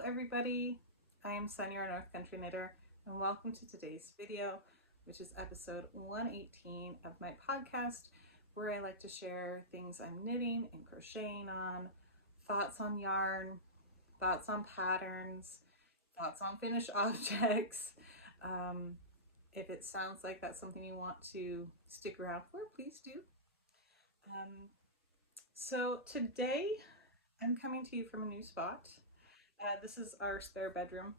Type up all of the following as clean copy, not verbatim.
Hello everybody, I am Sonia, our North Country Knitter, and welcome to today's video, which is episode 118 of my podcast, where I like to share things I'm knitting and crocheting on, thoughts on yarn, thoughts on patterns, thoughts on finished objects. If it sounds like that's something you want to stick around for, please do. So today I'm coming to you from a new spot. This is our spare bedroom.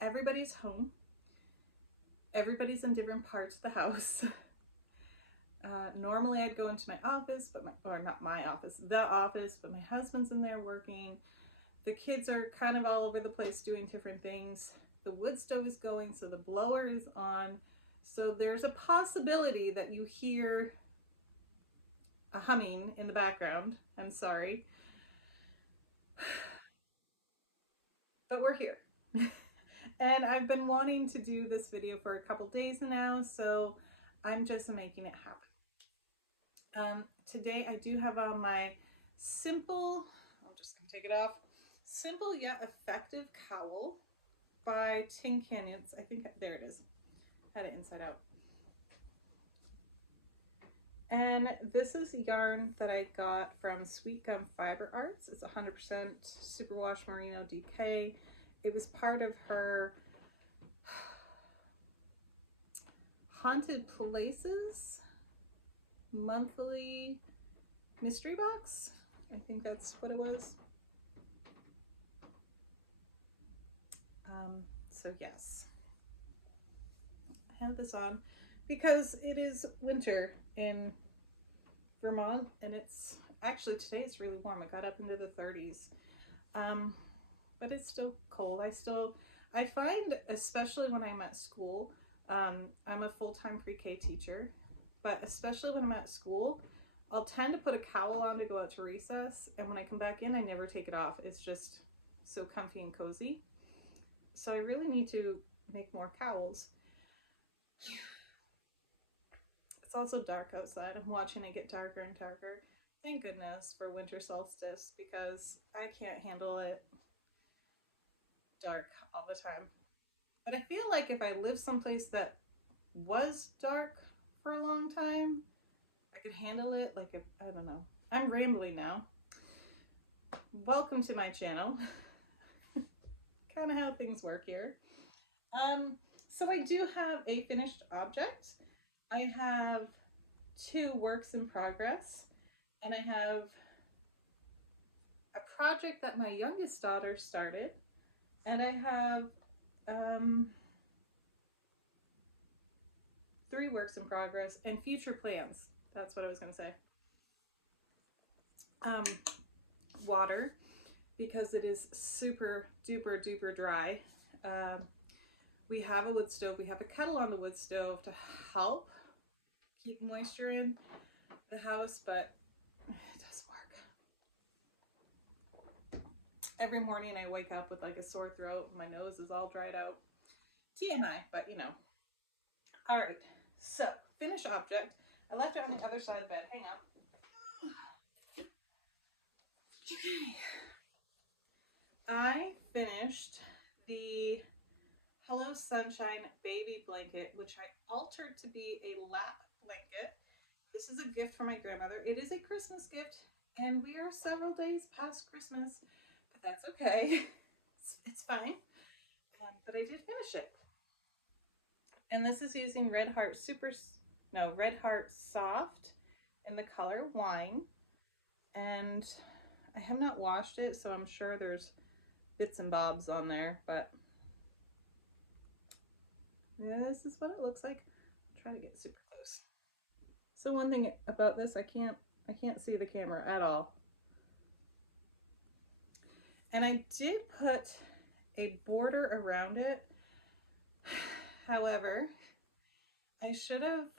Everybody's home. Everybody's in different parts of the house. Normally I'd go into my office, but not my office, the office, but my husband's in there working. The kids are kind of all over the place doing different things. The wood stove is going, so the blower is on. So there's a possibility that you hear a humming in the background. I'm sorry. But we're here. And I've been wanting to do this video for a couple days now, so I'm just making it happen. Today I do have on my simple, I'm just going to take it off, simple yet effective cowl by Tin Canyons. I think, there it is. Had it inside out. And this is yarn that I got from Sweet Gum Fiber Arts. It's 100% superwash merino DK. It was part of her Haunted Places monthly mystery box. I think that's what it was. So yes, I have this on because it is winter in Vermont, and it's actually, today it's really warm. It got up into the 30s, but it's still cold. I find, especially when I'm at school, I'm a full-time pre-K teacher, but especially when I'm at school, I'll tend to put a cowl on to go out to recess, and when I come back in, I never take it off. It's just so comfy and cozy. So I really need to make more cowls. It's also dark outside. I'm watching it get darker and darker. Thank goodness for winter solstice, because I can't handle it dark all the time. But I feel like if I lived someplace that was dark for a long time, I could handle it. Like, if, I don't know. I'm rambling now. Welcome to my channel. Kind of how things work here. So I do have a finished object. I have 2 works in progress, and I have a project that my youngest daughter started, and I have 3 works in progress and future plans. That's what I was going to say. Water, because it is super duper duper dry. We have a wood stove. We have a kettle on the wood stove to help keep moisture in the house, but it doesn't work. Every morning I wake up with like a sore throat. My nose is all dried out. TMI, but you know. All right, so finished object. I left it on the other side of the bed. Hang on. Okay. I finished the Hello Sunshine baby blanket, which I altered to be a lap blanket. This is a gift from my grandmother. It is a Christmas gift, and we are several days past Christmas, but that's okay. It's fine. But I did finish it. And this is using Red Heart Soft in the color Wine. And I have not washed it, so I'm sure there's bits and bobs on there, but this is what it looks like. I'll try to get super close. So one thing about this, I can't see the camera at all. And I did put a border around it. However, I should have,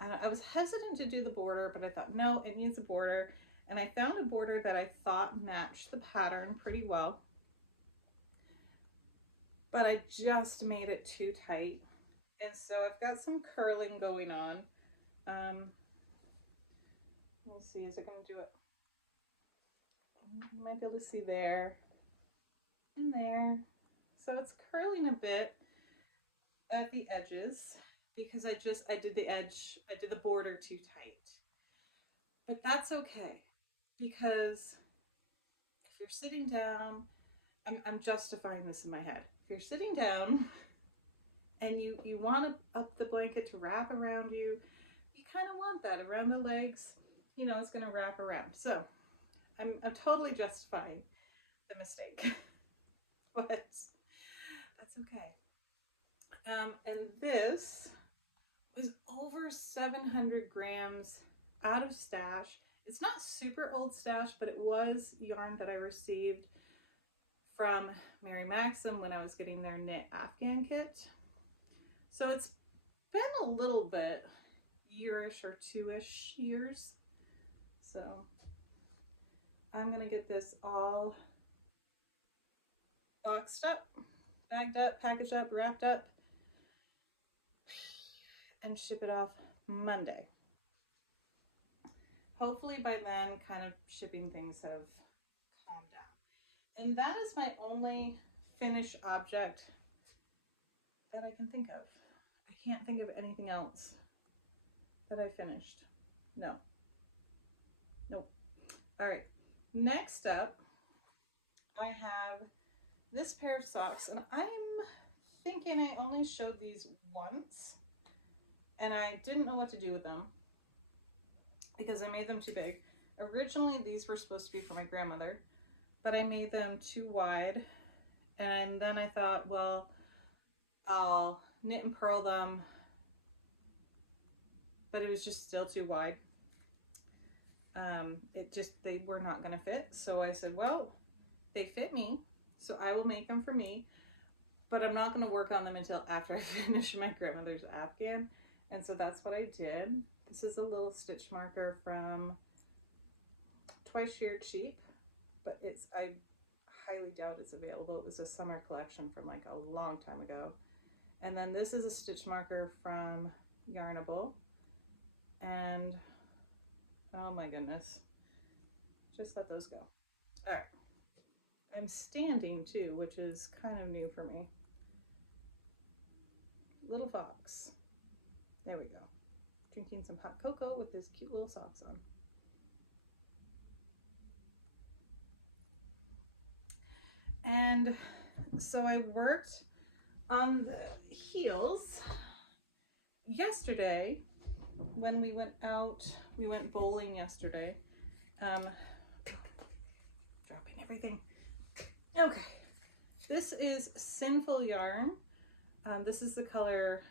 I was hesitant to do the border, but I thought, no, it needs a border. And I found a border that I thought matched the pattern pretty well, but I just made it too tight. And so I've got some curling going on. We'll see, is it going to do it? You might be able to see there and there. So it's curling a bit at the edges because I did the edge, I did the border too tight. But that's okay because if you're sitting down, I'm justifying this in my head. If you're sitting down and you want up the blanket to wrap around you, you kind of want that around the legs. You know, it's going to wrap around. So I'm totally justifying the mistake, but that's okay. And this was over 700 grams out of stash. It's not super old stash, but it was yarn that I received from Mary Maxim when I was getting their knit Afghan kit. So it's been a little bit, yearish or 2-ish years. So I'm gonna get this all boxed up, bagged up, packaged up, wrapped up, and ship it off Monday. Hopefully by then, kind of shipping things have calmed down. And that is my only finished object that I can think of. I can't think of anything else that I finished. No. Nope. All right. Next up, I have this pair of socks, and I'm thinking I only showed these once, and I didn't know what to do with them because I made them too big. Originally, these were supposed to be for my grandmother, but I made them too wide, and then I thought, well, I'll knit and purl them, but it was just still too wide. They were not going to fit. So I said, well, they fit me, so I will make them for me, but I'm not going to work on them until after I finish my grandmother's Afghan. And so that's what I did. This is a little stitch marker from Twice Sheared Sheep, but I highly doubt it's available. It was a summer collection from like a long time ago. And then this is a stitch marker from Yarnable. And oh my goodness, just let those go. All right. I'm standing too, which is kind of new for me. Little fox. There we go. Drinking some hot cocoa with his cute little socks on. And so I worked on the heels yesterday when we went out. We went bowling yesterday. Dropping everything. Okay. This is Sinful Yarn. This is the color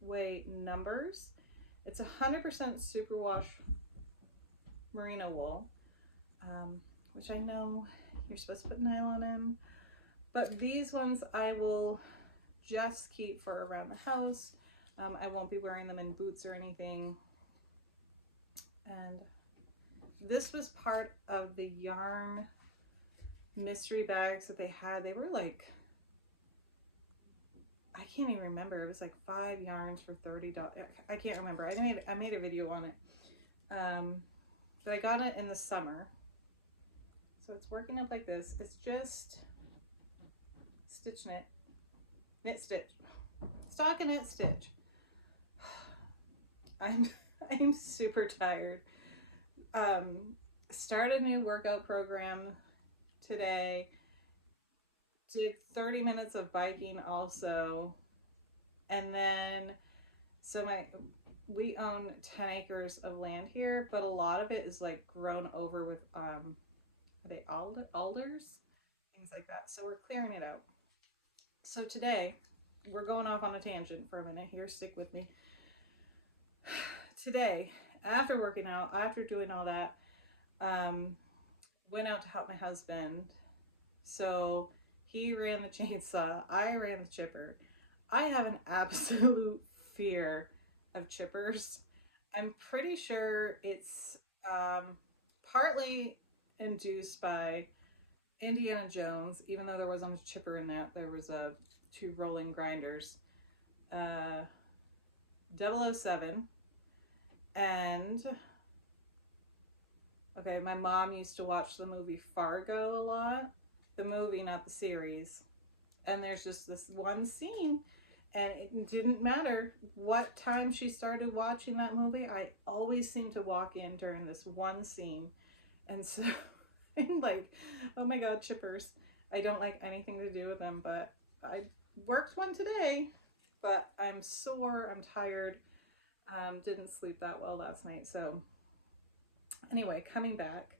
Way Numbers. It's 100% superwash merino wool, which I know you're supposed to put nylon in, but these ones I will just keep for around the house. I won't be wearing them in boots or anything. And this was part of the yarn mystery bags that they had. They were like, I can't even remember. It was like 5 yarns for $30. I can't remember. I made a video on it. But I got it in the summer. So it's working up like this. It's just stitch knit, knit stitch, stockinette stitch. I'm super tired. Started a new workout program today. Did 30 minutes of biking also, and then we own 10 acres of land here, but a lot of it is like grown over with are they alders, things like that. So we're clearing it out. So today we're going off on a tangent for a minute here. Stick with me. Today, after working out, after doing all that, went out to help my husband. So he ran the chainsaw, I ran the chipper. I have an absolute fear of chippers. I'm pretty sure it's partly induced by Indiana Jones, even though there wasn't a chipper in that. There was 2 rolling grinders. 007 and Okay, my mom used to watch the movie Fargo a lot. The movie, not the series. And there's just this one scene, and it didn't matter what time she started watching that movie. I always seem to walk in during this one scene. And so I'm like, oh my God, chippers. I don't like anything to do with them, but I worked one today, but I'm sore, I'm tired, didn't sleep that well last night. So anyway, coming back,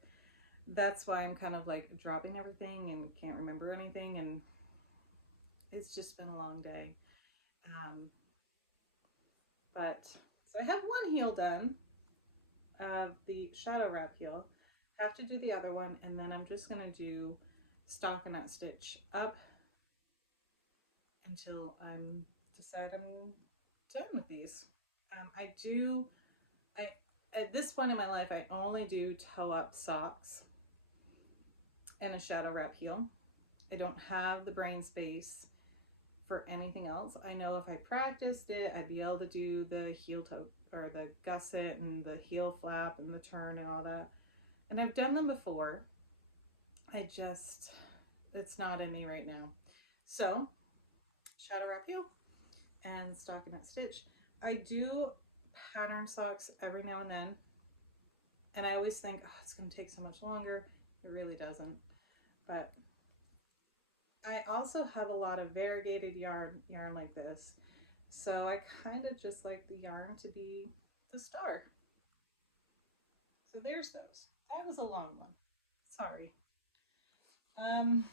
that's why I'm kind of like dropping everything and can't remember anything, and it's just been a long day. Um, but so I have one heel done of the shadow wrap heel. Have to do the other one, and then I'm just gonna do stockinette stitch up until I'm decide I'm done with these. I do I at this point in my life I only do toe up socks and a shadow wrap heel. I don't have the brain space for anything else. I know if I practiced it, I'd be able to do the heel toe or the gusset and the heel flap and the turn and all that. And I've done them before. I just, it's not in me right now. So, shadow wrap heel and stockinette stitch. I do pattern socks every now and then. And I always think, oh, it's going to take so much longer. It really doesn't. But I also have a lot of variegated yarn like this. So I kind of just like the yarn to be the star. So there's those. That was a long one. Sorry. Um,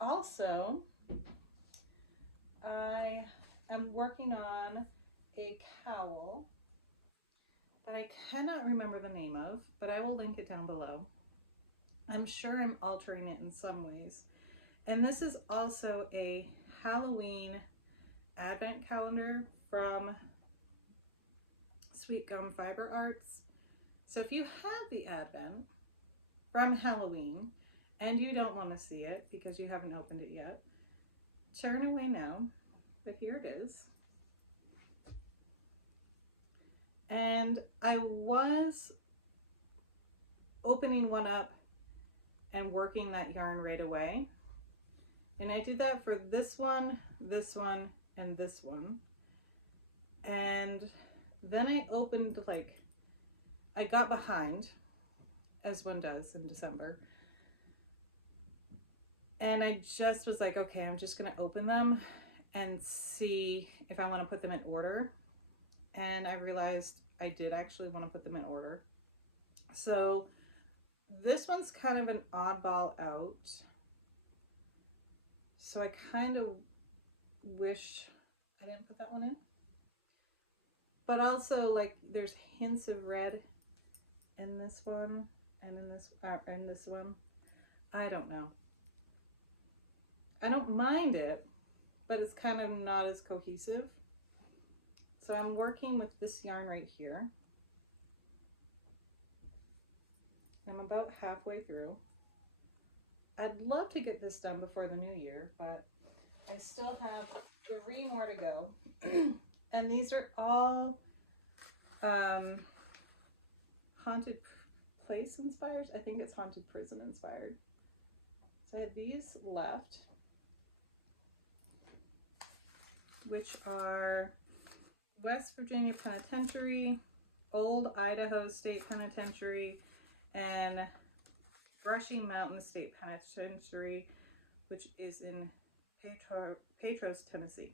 Also, I am working on a cowl that I cannot remember the name of, but I will link it down below. I'm sure I'm altering it in some ways. And this is also a Halloween advent calendar from Sweet Gum Fiber Arts. So if you have the advent from Halloween and you don't want to see it because you haven't opened it yet, turn away now. But here it is. And I was opening one up and working that yarn right away. And I did that for this one, and this one. And then I opened, like, I got behind, as one does in December. And I just was like, okay, I'm just going to open them and see if I want to put them in order. And I realized I did actually want to put them in order. So this one's kind of an oddball out. So I kind of wish I didn't put that one in. But also, like, there's hints of red in this one and in this one. I don't know. I don't mind it, but it's kind of not as cohesive. So I'm working with this yarn right here. I'm about halfway through. I'd love to get this done before the new year, but I still have 3 more to go. And these are all haunted place inspired. I think it's haunted prison inspired. So I have these left, which are West Virginia Penitentiary, Old Idaho State Penitentiary, and Brushy Mountain State Penitentiary, which is in Petros, Tennessee.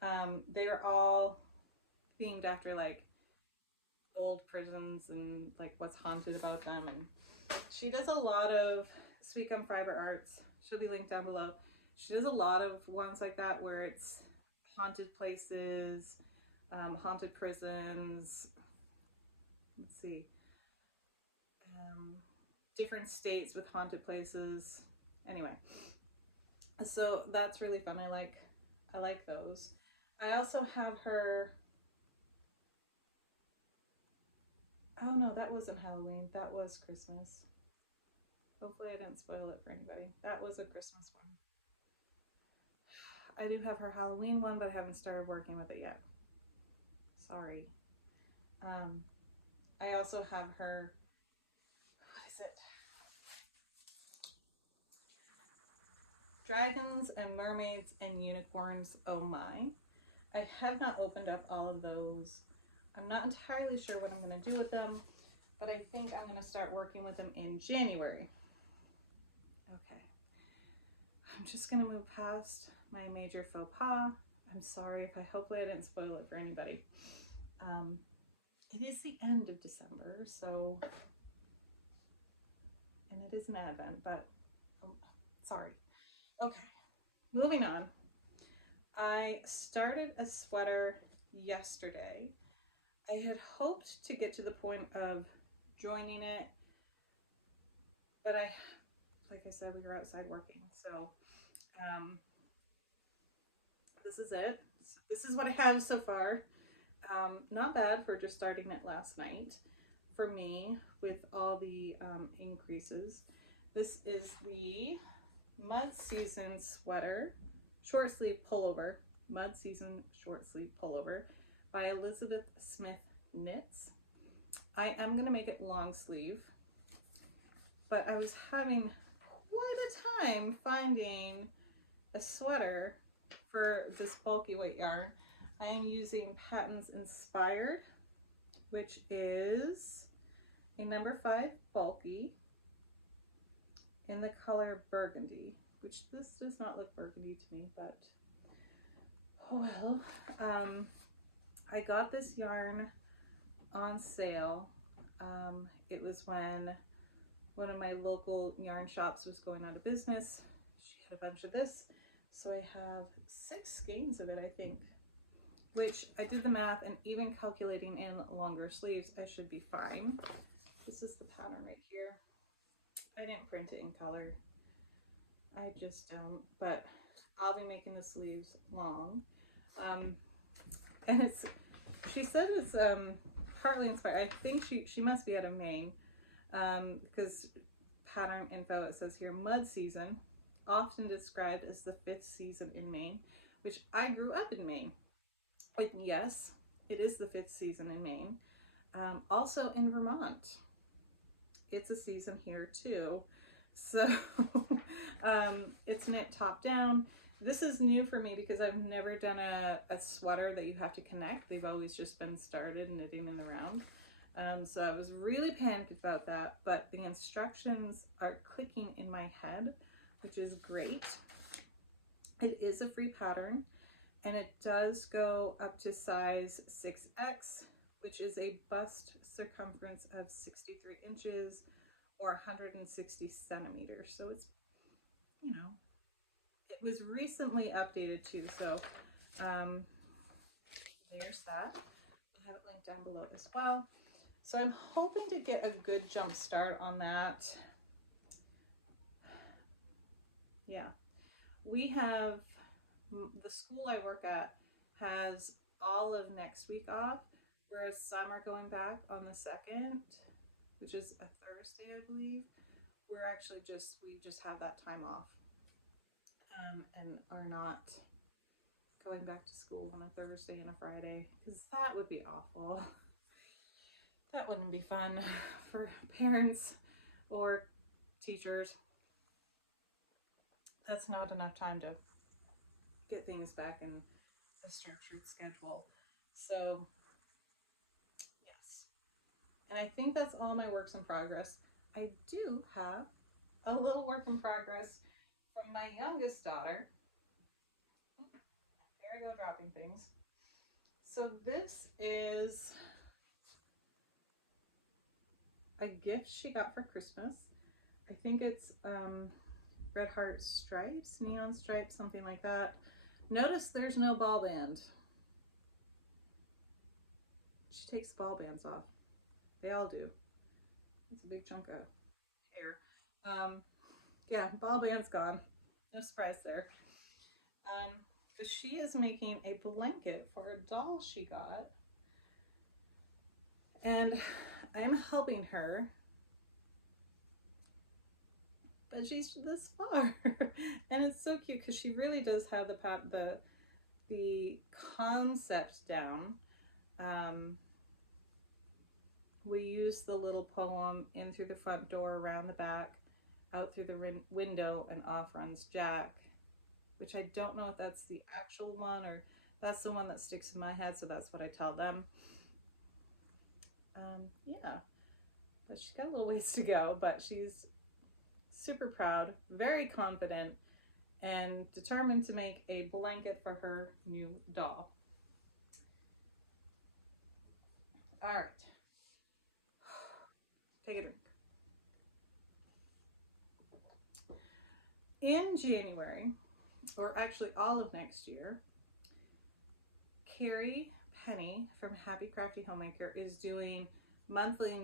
They are all themed after like old prisons and like what's haunted about them. And she does a lot of Sweet Gum Fiber Arts. She'll be linked down below. She does a lot of ones like that where it's haunted places, haunted prisons. Let's see. Different states with haunted places. Anyway, so that's really fun. I like those. I also have her. Oh no, that wasn't Halloween. That was Christmas. Hopefully, I didn't spoil it for anybody. That was a Christmas one. I do have her Halloween one, but I haven't started working with it yet. Sorry. Um, I also have her, what is it? Dragons and Mermaids and Unicorns, oh my. I have not opened up all of those. I'm not entirely sure what I'm going to do with them, but I think I'm going to start working with them in January. Okay. I'm just going to move past my major faux pas. I'm sorry if hopefully I didn't spoil it for anybody. It is the end of December, so, and it is an Advent, but sorry. Okay, moving on. I started a sweater yesterday. I had hoped to get to the point of joining it, but like I said, we were outside working, so this is it. This is what I have so far. Not bad for just starting it last night for me with all the increases. This is the Mud Season sweater, short sleeve pullover, Mud Season short sleeve pullover by Elizabeth Smith Knits. I am going to make it long sleeve, but I was having quite a time finding a sweater for this bulky weight yarn. I am using Patterns Inspired, which is a number 5 bulky in the color burgundy, which this does not look burgundy to me, but oh well. I got this yarn on sale. It was when one of my local yarn shops was going out of business. She had a bunch of this, so I have 6 skeins of it, I think, which I did the math, and even calculating in longer sleeves, I should be fine. This is the pattern right here. I didn't print it in color. I just don't, but I'll be making the sleeves long. And she said it's partly inspired. I think she must be out of Maine, because pattern info, it says here, Mud Season, often described as the 5th season in Maine, which I grew up in Maine. But yes, it is the 5th season in Maine. Also in Vermont, it's a season here too. So it's knit top down. This is new for me because I've never done a sweater that you have to connect. They've always just been started knitting in the round. So I was really panicked about that, but the instructions are clicking in my head, which is great. It is a free pattern, and it does go up to size 6X, which is a bust circumference of 63 inches or 160 centimeters. So it's, you know, it was recently updated too. So there's that. I have it linked down below as well. So I'm hoping to get a good jump start on that. Yeah, we have, the school I work at has all of next week off, whereas some are going back on the 2nd, which is a Thursday, I believe. We're actually we just have that time off, and are not going back to school on a Thursday and a Friday, because that would be awful. That wouldn't be fun for parents or teachers. That's not enough time to get things back in a structured schedule. So yes, and I think that's all my works in progress. I do have a little work in progress from my youngest daughter. There I go, dropping things. So this is a gift she got for Christmas. I think it's Red Heart stripes, neon stripes, something like that. Notice there's no ball band. She takes the ball bands off. They all do. It's a big chunk of hair. Yeah, ball band's gone. No surprise there. But she is making a blanket for a doll she got. And I'm helping her. But she's this far. And it's so cute because she really does have the concept down. we use the little poem in through the front door, around the back, out through the window, and off runs Jack, which I don't know if that's the actual one or that's the one that sticks in my head, so that's what I tell them. Yeah, but she's got a little ways to go, but she's super proud, very confident, and determined to make a blanket for her new doll. All right, take a drink. In January, or actually all of next year, Carrie Penny from Happy Crafty Homemaker is doing monthly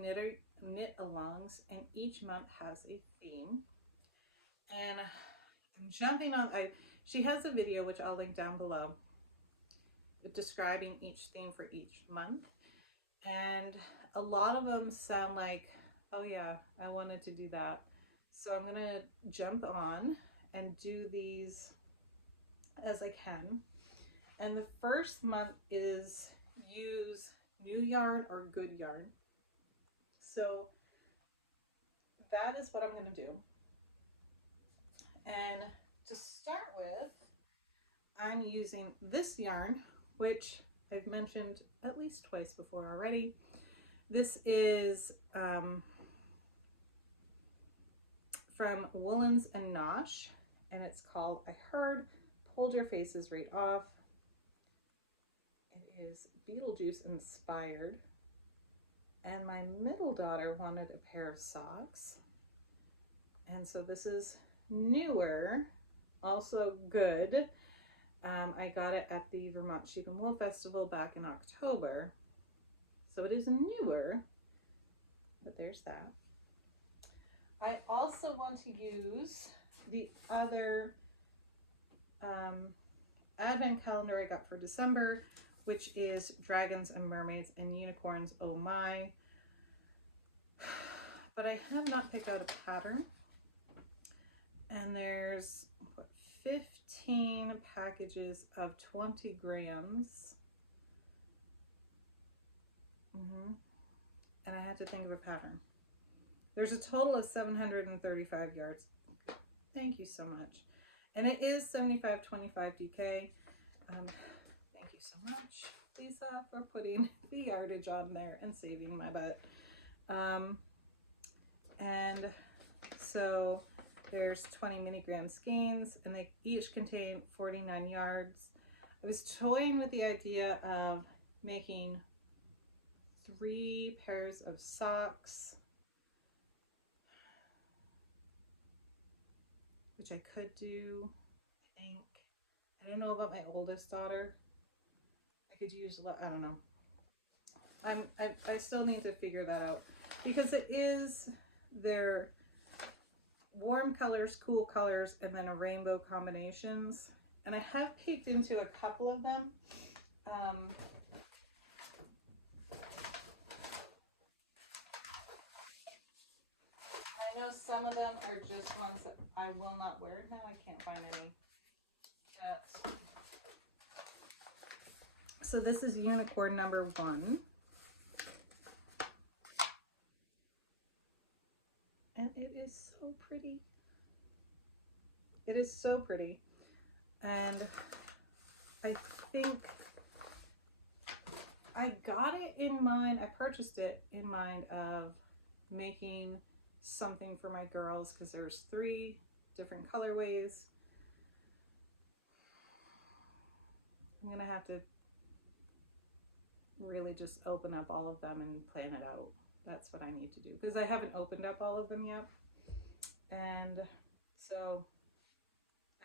knit-alongs, and each month has a theme. And I'm jumping on, she has a video, which I'll link down below, describing each theme for each month. And a lot of them sound like, oh yeah, I wanted to do that. So I'm going to jump on and do these as I can. And the first month is use new yarn or good yarn. So that is what I'm going to do. And to start with, I'm using this yarn, which I've mentioned at least twice before already. This is from Woolens and Nosh, and it's called I Heard Pulled Your Faces Right Off. It is Beetlejuice inspired. And my middle daughter wanted a pair of socks. And so this is newer, also good. I got it at the Vermont Sheep and Wool Festival back in October. So it is newer, but there's that. I also want to use the other advent calendar I got for December, which is Dragons and Mermaids and Unicorns, Oh My. But I have not picked out a pattern. And there's, what, 15 packages of 20 grams. And I had to think of a pattern. There's a total of 735 yards. Thank you so much. And it is 75-25 DK. Thank you so much, Lisa, for putting the yardage on there and saving my butt. And so there's 20 mini-gram skeins, and they each contain 49 yards. I was toying with the idea of making 3 pairs of socks, which I could do, I think. I don't know about my oldest daughter. I could use, I don't know. I still need to figure that out, because it is their warm colors, cool colors, and then a rainbow combinations. And I have peeked into a couple of them. I know some of them are just ones that I will not wear. Now I can't find any. So this is unicorn number 1. And it is so pretty. It is so pretty. And I think I got it in mind, I purchased it in mind of making something for my girls, because there's 3 different colorways. I'm gonna have to really just open up all of them and plan it out. That's what I need to do, because I haven't opened up all of them yet. And so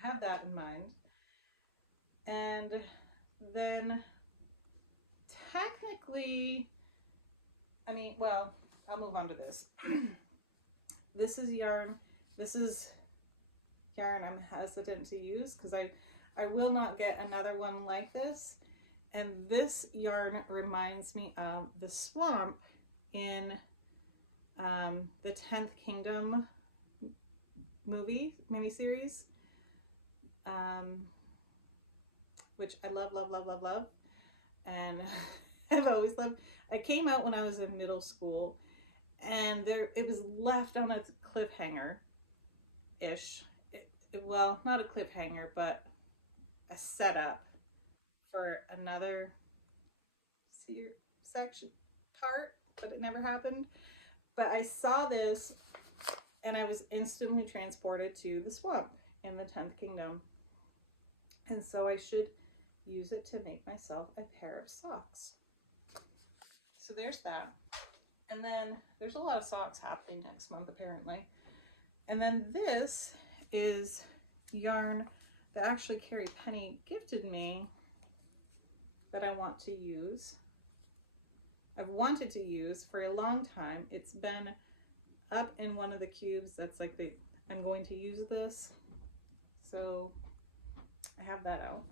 I have that in mind. And then technically, I mean, well, I'll move on to this. This is yarn. This is yarn I'm hesitant to use, because I will not get another one like this. And this yarn reminds me of the swamp in the 10th Kingdom miniseries, which I love, love, love, love, love. And I've always loved. I came out when I was in middle school, and there it was left on a cliffhanger ish. Well, not a cliffhanger, but a setup for another section part, but it never happened. But I saw this, and I was instantly transported to the swamp in the 10th Kingdom, and so I should use it to make myself a pair of socks. So there's that. And then there's a lot of socks happening next month, apparently. And then this is yarn that actually Carrie Penny gifted me that I want to use. I've wanted to use for a long time. It's been up in one of the cubes that's like I'm going to use this. So I have that out.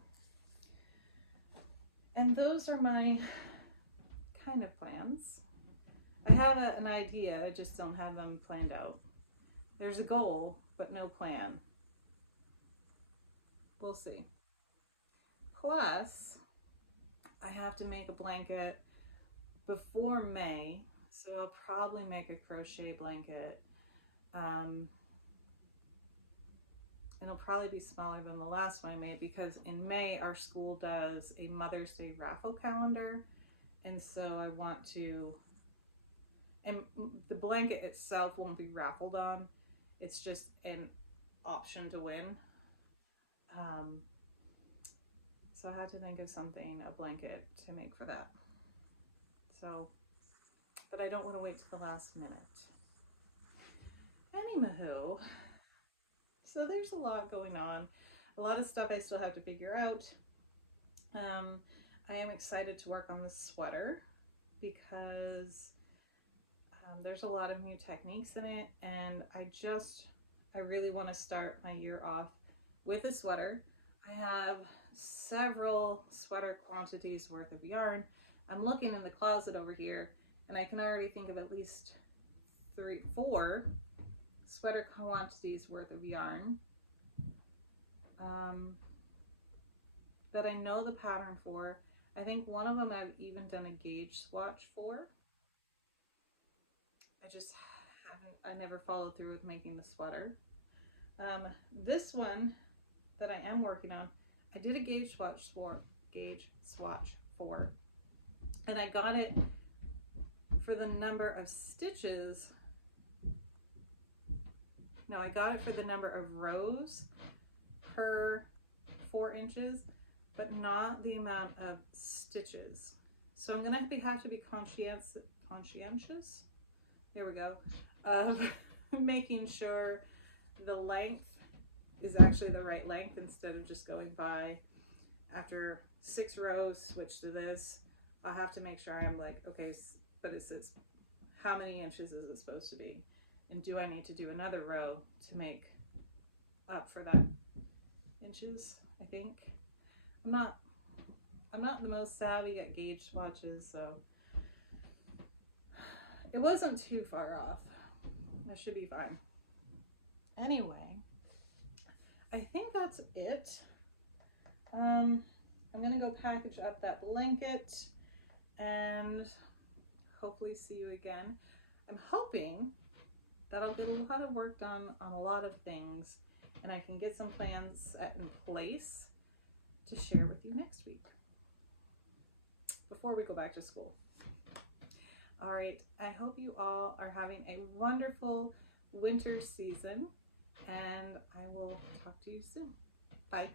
And those are my kind of plans. I have an idea, I just don't have them planned out. There's a goal, but no plan. We'll see. Plus, I have to make a blanket before May, so I'll probably make a crochet blanket. It'll probably be smaller than the last one I made because in May our school does a Mother's Day raffle calendar, and so I want to, and the blanket itself won't be raffled on, it's just an option to win. So I had to think of something, a blanket to make for that. So, but I don't want to wait to the last minute. Anywho, so there's a lot going on. A lot of stuff I still have to figure out. I am excited to work on this sweater because there's a lot of new techniques in it, and I really want to start my year off with a sweater. I have several sweater quantities worth of yarn. I'm looking in the closet over here, and I can already think of at least 4 sweater quantities worth of yarn that I know the pattern for. I think one of them I've even done a gauge swatch for. I never followed through with making the sweater. This one that I am working on, I did a gauge swatch for, and I got it for the number of stitches. No, I got it for the number of rows per 4 inches, but not the amount of stitches. So I'm gonna have to be conscientious. There we go. Of making sure the length is actually the right length instead of just going by after 6 rows, switch to this. I'll have to make sure I'm like, okay, but it says how many inches is it supposed to be? And do I need to do another row to make up for that inches? I think. I'm not the most savvy at gauge swatches, so it wasn't too far off. That should be fine. Anyway, I think that's it. I'm gonna go package up that blanket and hopefully see you again. I'm hoping that I'll get a lot of work done on a lot of things, and I can get some plans set in place to share with you next week before we go back to school. All right, I hope you all are having a wonderful winter season, and I will talk to you soon. Bye.